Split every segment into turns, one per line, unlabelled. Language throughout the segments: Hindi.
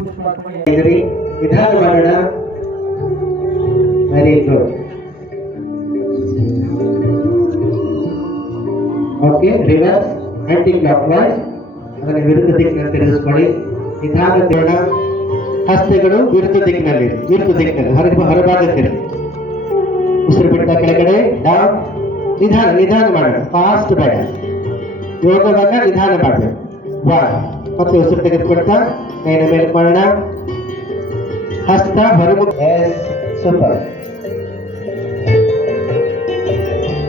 ವಿಧಾನ ಮಾಡೋಣ ವಿರುದ್ಧ ದಿಕ್ಕಿನಲ್ಲಿ ತಿರುಗಿಸ್ಕೊಳ್ಳಿ. ನಿಧಾನ ದೇವಣ ಹಸ್ತಗಳು ವಿರುದ್ಧ ದಿಕ್ಕಿನಲ್ಲಿ ವಿರುದ್ಧ ದಿಕ್ಕಿನಲ್ಲಿ ಹೊರ ಹೊರಭಾಗಕ್ಕೆ ಉಸಿರು ಬಿಟ್ಟ ಕೆಳಗಡೆ ಡೌನ್ ನಿಧಾನ ನಿಧಾನ ಮಾಡೋಣ. ಫಾಸ್ಟ್ ಬೇಡ ಯೋಗವಾಗ ನಿಧಾನ ಮಾಡಬೇಕು. ಒನ್ ಮತ್ತೆ ಉಸಿರು ತೆಗೆದುಕೊಳ್ತಾ ಕೈನ ಮೇಲೆ ಮಾಡೋಣ ಹಸ್ತ ಹೊರಮುಖ ಎಸ್ ಸೂಪರ್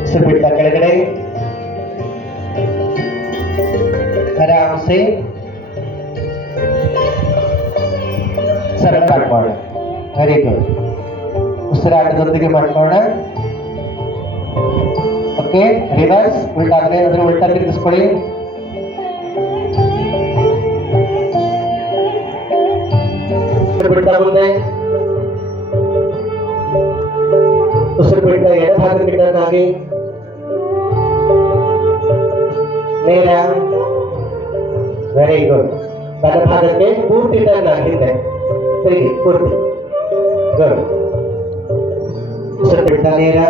ಉಸಿರು ಬಿಟ್ಟ ಕೆಳಗಡೆ ಆರಾಮ್ से ಸರಳ ಮಾಡ್ಕೊಳ್ಳೋಣ ವೆರಿ ಗುಡ್ ಉಸಿರಾಟದೊಂದಿಗೆ ಮಾಡ್ಕೊಳ್ಳೋಣ ಓಕೆ ರಿವರ್ಸ್ ಉಲ್ಟಾದ್ರೆ ಅದ್ರ ಉಲ್ಟಾ ತಿರುಗಿಸ್ಕೊಳ್ಳಿ उससे बेटा बोल रहे उससे बेटा यह था कि बेटा नहीं ना वेरी गुड पूर्ति तक ना है। पूर्ति गुड बेटा नहीं ना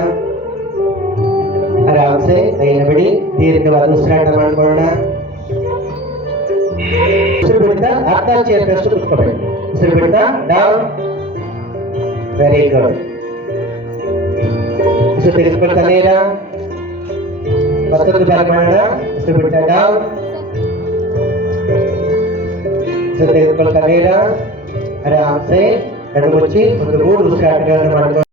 आराम से बड़ी तीर के बाद टमाटर ಬಿಡ್ತ ಅರ್ಧ ಚೇರ್ನಷ್ಟು ಕುತ್ಕೋಬೇಕು ಉಸಿರು ಬಿಡ್ತ ಡೌನ್ ವೆರಿ ಗುಡ್ ಉಸಿರು ತೆಗೆದುಕೊಳ್ತಾ ನೇರ ಮತ್ತೊಂದು ಬಾರಿ ಮಾಡೋಣ ಉಸಿರು ಬಿಟ್ಟ ಡೌನ್ ಉಸಿರು ತೆಗೆದುಕೊಳ್ತಾ ನೇರ ಆರಾಮ್ से ಕಣ್ಣು ಮುಚ್ಚಿ ಒಂದು ಮೂರು ಉಸಿರಾಟಗಳನ್ನು ಮಾಡ್ಕೊಂಡು